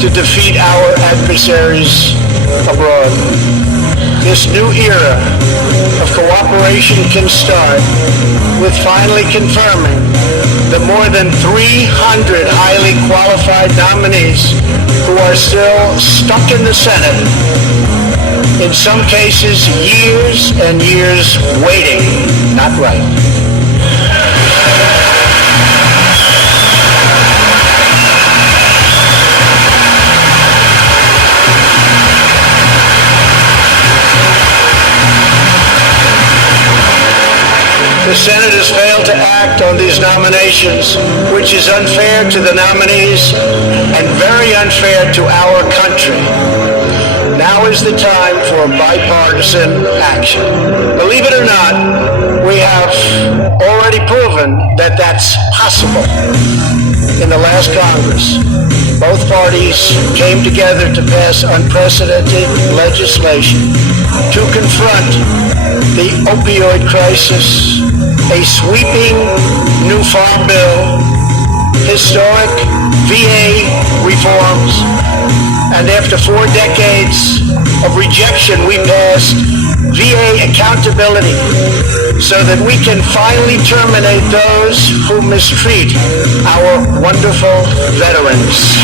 to defeat our adversaries abroad. This new era of cooperation can start with finally confirming the more than 300 highly qualified nominees who are still stuck in the Senate, in some cases years and years waiting. Not right. The Senate has failed to act on these nominations, which is unfair to the nominees and very unfair to our country. Now is the time for bipartisan action. Believe it or not, we have already proven that that's possible. In the last Congress, both parties came together to pass unprecedented legislation to confront the opioid crisis, a sweeping new farm bill, historic VA reforms, and after 4 decades of rejection, we passed VA accountability so that we can finally terminate those who mistreat our wonderful veterans.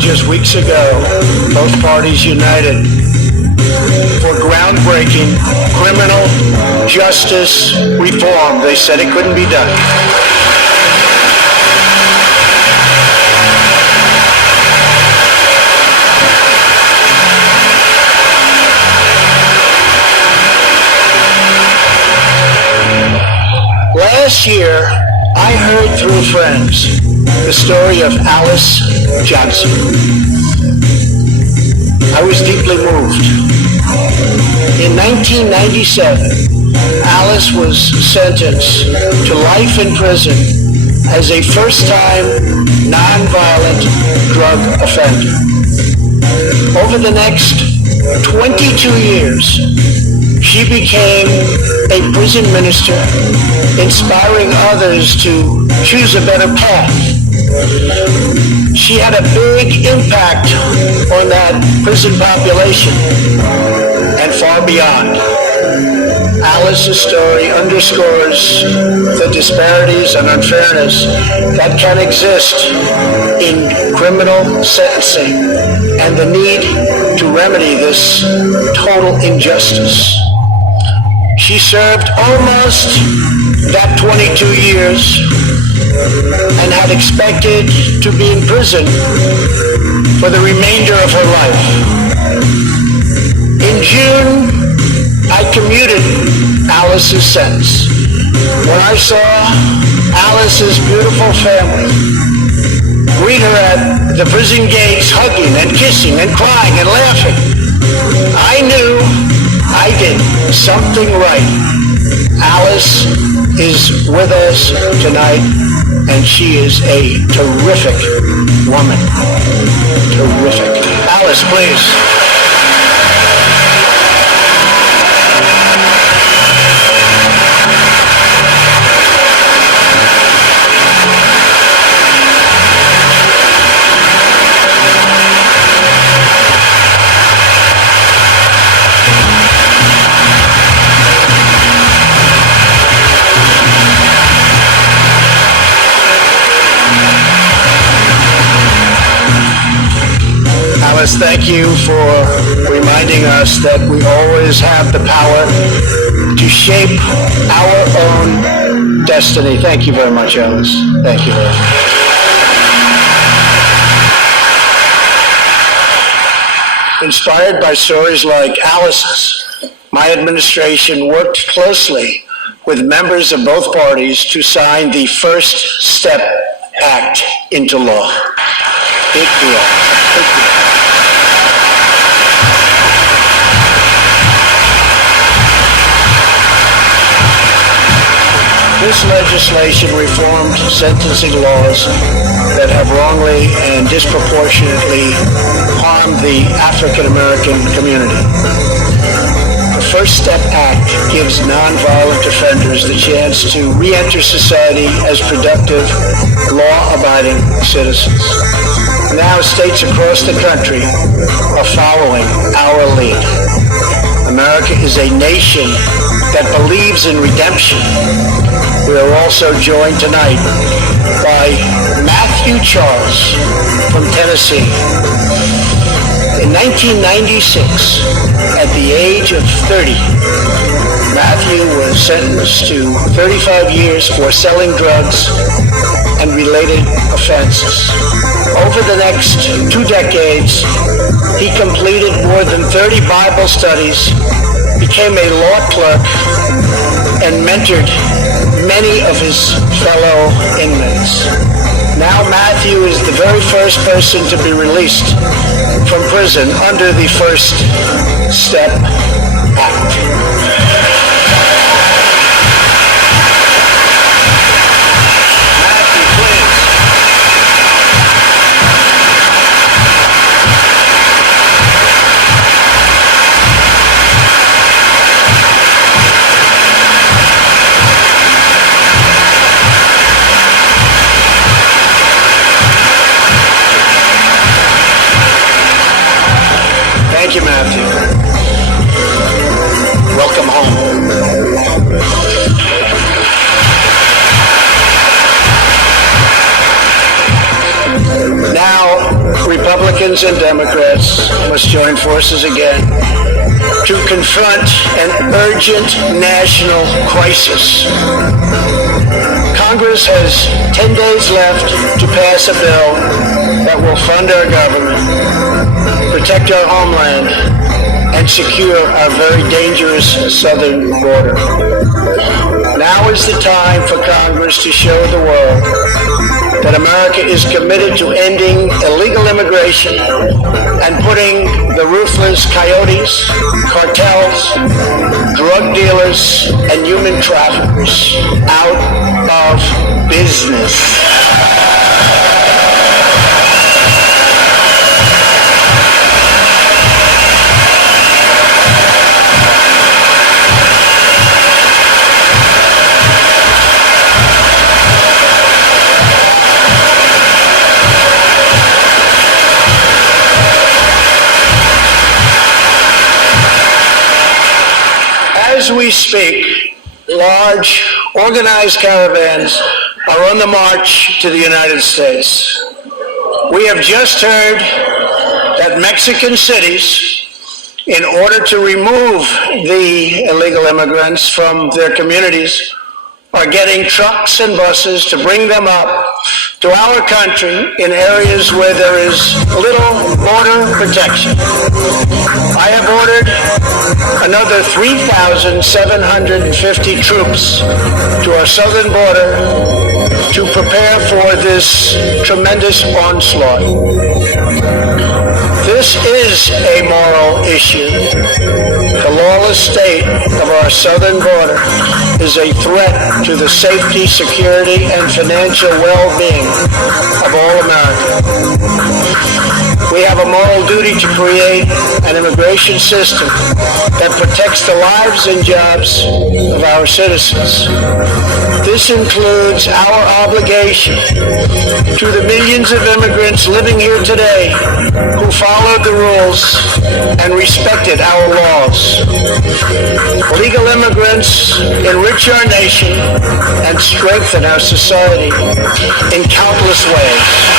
Just weeks ago, both parties united for groundbreaking criminal justice reform. They said it couldn't be done. Last year, I heard through friends the story of Alice Johnson. I was deeply moved. In 1997, Alice was sentenced to life in prison as a first-time nonviolent drug offender. Over the next 22 years, she became a prison minister, inspiring others to choose a better path. She had a big impact on that prison population and far beyond. Alice's story underscores the disparities and unfairness that can exist in criminal sentencing and the need to remedy this total injustice. She served almost that 22 years and had expected to be in prison for the remainder of her life. In June, I commuted Alice's sentence. When I saw Alice's beautiful family greet her at the prison gates, hugging and kissing and crying and laughing, I knew I did something right. Alice is with us tonight, and she is a terrific woman. Terrific. Alice, please. Thank you for reminding us that we always have the power to shape our own destiny. Thank you very much, Alice. Thank you very much. Inspired by stories like Alice's, my administration worked closely with members of both parties to sign the First Step Act into law. Big deal. Big deal. This legislation reformed sentencing laws that have wrongly and disproportionately harmed the African American community. The First Step Act gives nonviolent offenders the chance to re-enter society as productive, law-abiding citizens. Now states across the country are following our lead. America is a nation that believes in redemption. We are also joined tonight by Matthew Charles from Tennessee. In 1996, at the age of 30, Matthew was sentenced to 35 years for selling drugs and related offenses. Over the next 2 decades, he completed more than 30 Bible studies, became a law clerk, and mentored many of his fellow inmates. Now Matthew is the very first person to be released from prison under the First Step Act. Thank you, Matthew. Welcome home. Now, Republicans and Democrats must join forces again to confront an urgent national crisis. Congress has 10 days left to pass a bill that will fund our government, protect our homeland, and secure our very dangerous southern border. Now is the time for Congress to show the world that America is committed to ending illegal immigration and putting the ruthless coyotes, cartels, drug dealers, and human traffickers out of business. As we speak, large, organized caravans are on the march to the United States. We have just heard that Mexican cities, in order to remove the illegal immigrants from their communities, are getting trucks and buses to bring them up to our country in areas where there is little border protection. I have ordered another 3,750 troops to our southern border to prepare for this tremendous onslaught. This is a moral issue. The lawless state of our southern border is a threat to the safety, security, and financial well-being of all Americans. We have a moral duty to create an immigration system that protects the lives and jobs of our citizens. This includes our obligation to the millions of immigrants living here today who followed the rules and respected our laws. Legal immigrants enrich our nation and strengthen our society in countless ways.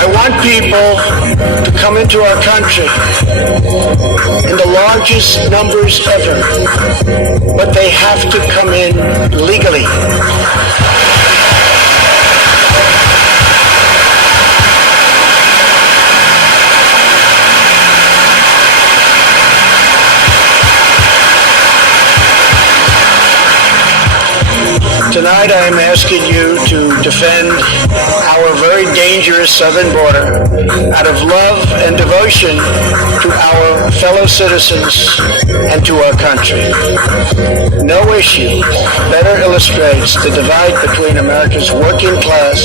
I want people to come into our country in the largest numbers ever, but they have to come in legally. Tonight I am asking you to defend our very dangerous southern border out of love and devotion to our fellow citizens and to our country. No issue better illustrates the divide between America's working class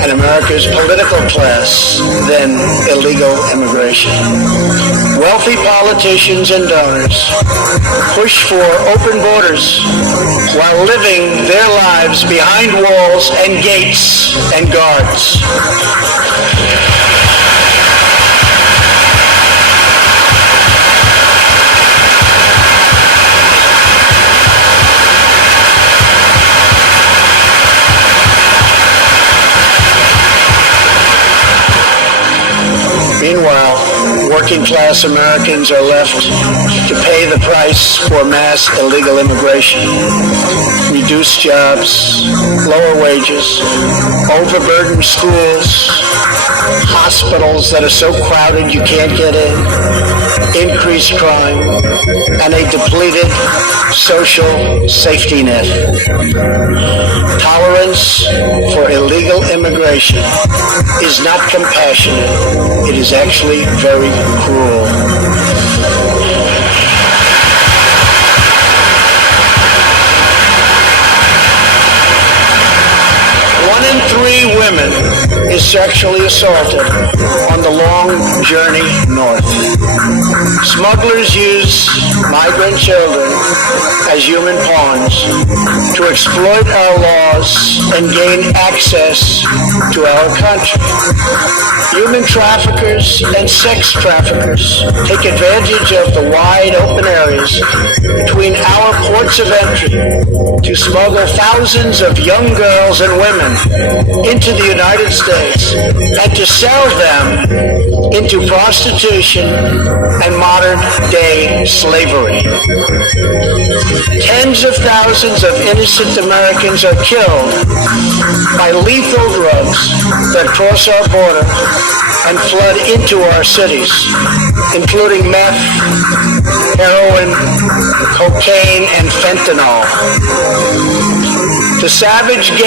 and America's political class than illegal immigration. Wealthy politicians and donors push for open borders while living their lives behind walls and gates and guards. Meanwhile, working-class Americans are left to pay the price for mass illegal immigration. Reduced jobs, lower wages, overburdened schools, hospitals that are so crowded you can't get in, increased crime, and a depleted social safety net. Tolerance for illegal immigration is not compassionate. It is actually very cruel. 1 in 3 women is sexually assaulted on the long journey north. Smugglers use migrant children as human pawns to exploit our laws and gain access to our country. Human traffickers and sex traffickers take advantage of the wide open areas between our ports of entry to smuggle thousands of young girls and women into the United States and to sell them into prostitution and modern-day slavery. Tens of thousands of innocent Americans are killed by lethal drugs that cross our border and flood into our cities, including meth, heroin, cocaine, and fentanyl. The savage gang